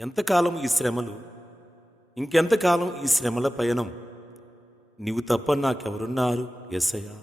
ఎంతకాలం ఈ శ్రమలు, ఇంకెంతకాలం ఈ శ్రమల పయనం? నీవు తప్ప నాకెవరున్నారు యేసయ్యా?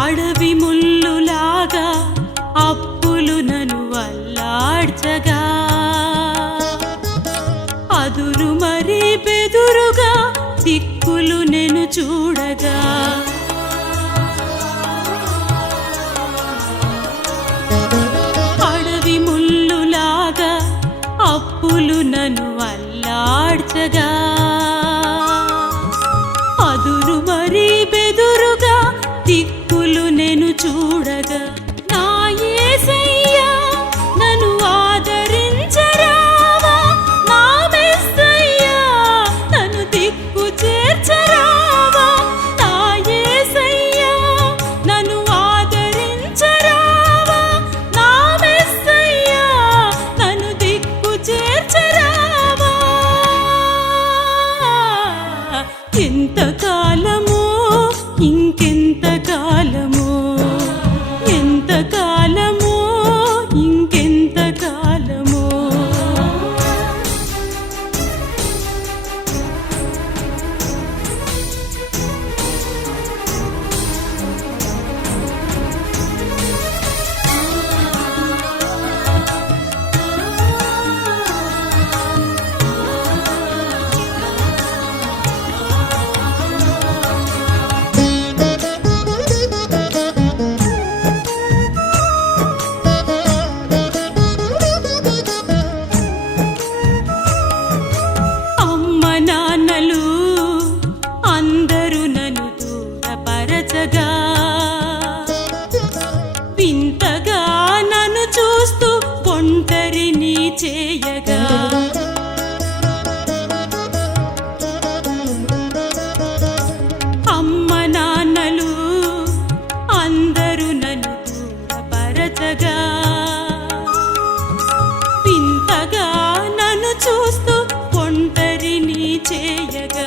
అడవి ముల్లులాగా అప్పులు నన్ను అల్లాడ్చగా, అదురు మరీ బెదురుగా దిక్కులు నేను చూడగా, అడవి ముల్లులాగా అప్పులు నన్ను అల్లాడ్చగా, అదురు మరీ బెదురుగా దిక్కులు నేను చూడగా, నా యేసయ్యా నన్ను ఆదరించరావా, నా మెస్సయ్యా నన్ను దిక్కు చేర్చరావా, నా యేసయ్యా నన్ను ఆదరించరావా, నా మెస్సయ్యా నన్ను దిక్కు చేర్చరావా. ఎంతకాలమో ఇంకెంతకాలమో, ఎంతకాలమో ఇంకెంతకాలమో. అందరూ నన్ను దూరపరచగా, వింతగా నన్ను చూస్తూ ఒంటరిని చేయగా, అమ్మ నాన్నలు అందరూ నన్ను దూరపరచగా, వింతగా నన్ను చూస్తూ ఒంటరిని చేయగా,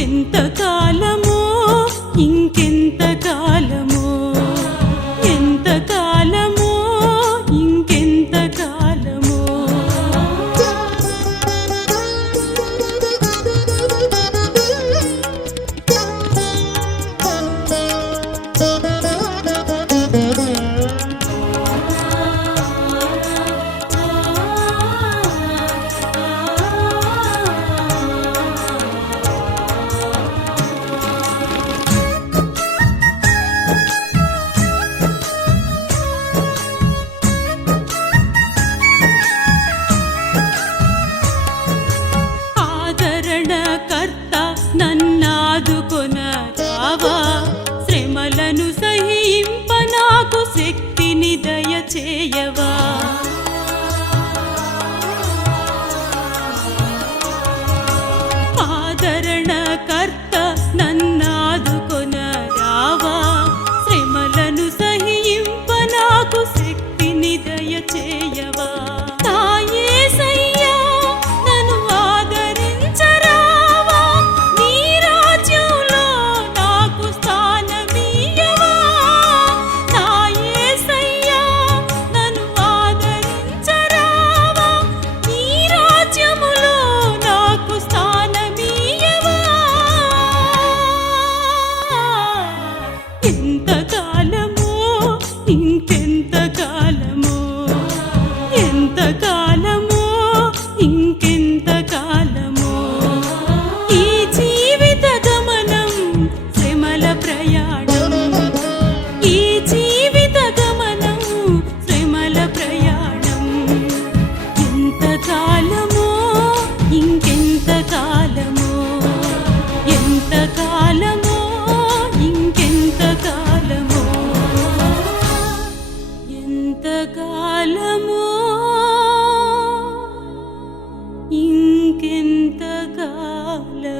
ఎంతకాలమో ఇంకెంతకాలమో, ఎంతకాలమో ఇంకెంతకాలమో.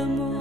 దూరము